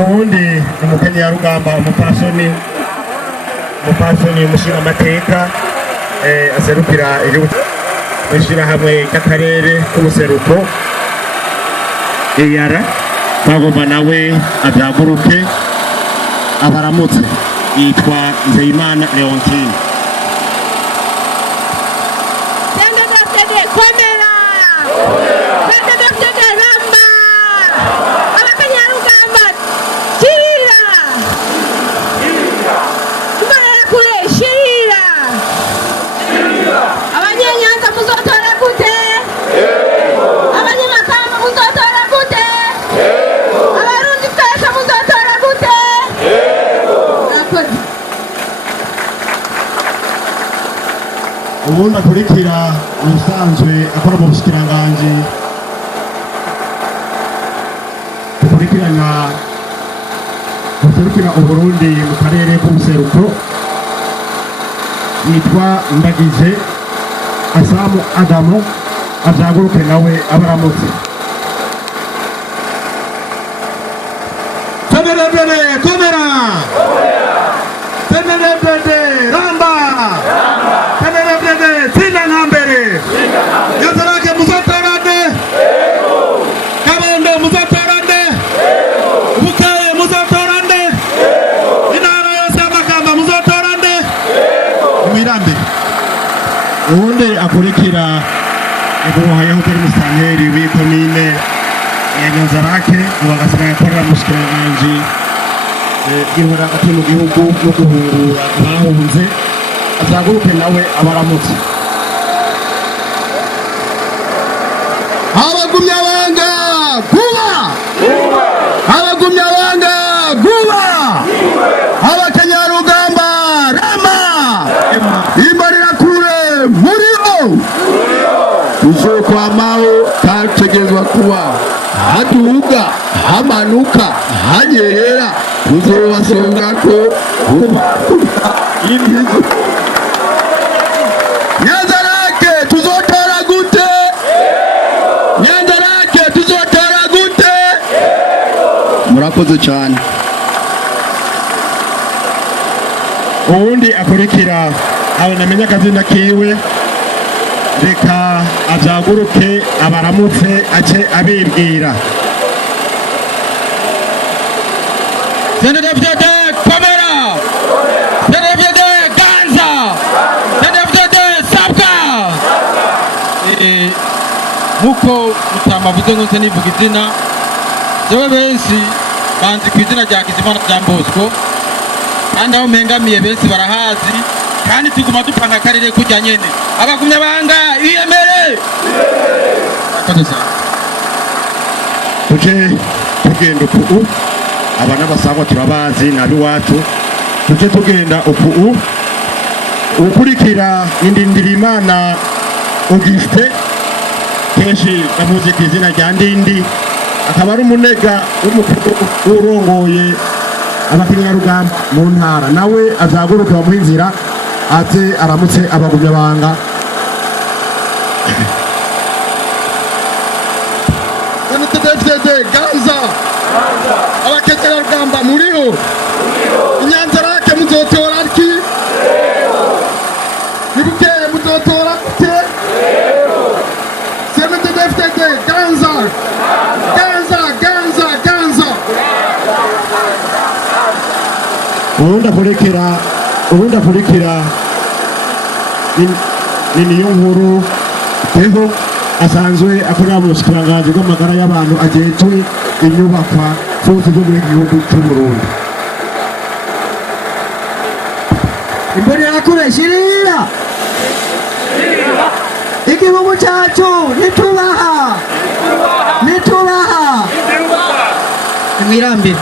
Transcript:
ubundi umukenyarugamba umupfasoni umushinga amateka aserukira igihugu mw'ishirahamwe ry'akarere k'ubuseruko EAR bagomba nawe avyaguruke abaramutse yitwa Nzeyimana Leontine. ubundi akurikira umusanzwe akora mu bushikiranganji gukurikira Uburundi mu karere k'ubuseruko yitwa Ndagize Asamu Adamu azaguruke nawe abaramutse. Komera ramba tina nambere Nyanzarake muzatorane Kabondo muzatorane Bukaye muzatorane intara yose y'Amakamba muzatorane Mirambi. Ubundi akurikira ubuhaye hoteli musanteri w'ikomine ya Nyanzarake ubagasanga yakorera mushikiranganji y'intwaro hagati mu gihugu no guhungura abahunze azaguruke nawe abaramutse. Abagumyabanga kuba abagumyabanga kuba abakenyarugamba rama imbarira kure muriho uzokwamaho kategezwa kuba haduga hamanuka hanyerera tuzobasongako intizo Nyanzarake tuzotora gute Nyanzarake tuzotora gute murakoze cyane. ubundi akurikira aho namenya akazina kiwe reka azaguruke abaramutse ace abibwira. Senedefdede Komera Senedefdede Ganza Senedefdede Sabka nkuko mutamavuze ngo nse nivuga izina jewe benshi banzi ku izina rya Kizimana Jean Bosco kandi aho mpengamiye benshi barahazi kandi tuguma dupanga akarere kujya nyene abagumyabanga iyemere tuje tugenda uku abana basangwa turabazi nabi wacu tuje tugenda uku ukurikira Ndindirimana Auguste kenshi yamuze ku izina rya Ndindi akaba ari umunega w'umukuru urongoye abakenyarugamba mu ntara nawe azaguruka bamuha inzira aze aramutse abagumyabanga. Ganza abakenyarugamba muriho Nyanzarake muzotora ki nibukeye muzotora gute CNDD-FDD Ganza ubundi akurikira ni niyo nkuru teho asanzwe akorera mu bushikiranganji bw'amagara y'abantu ajejwe inyubakwa zose zo mu gihugu cy'u Burundi. Imbonera kure shirira igihugu cyacu nitubaha Mwirambire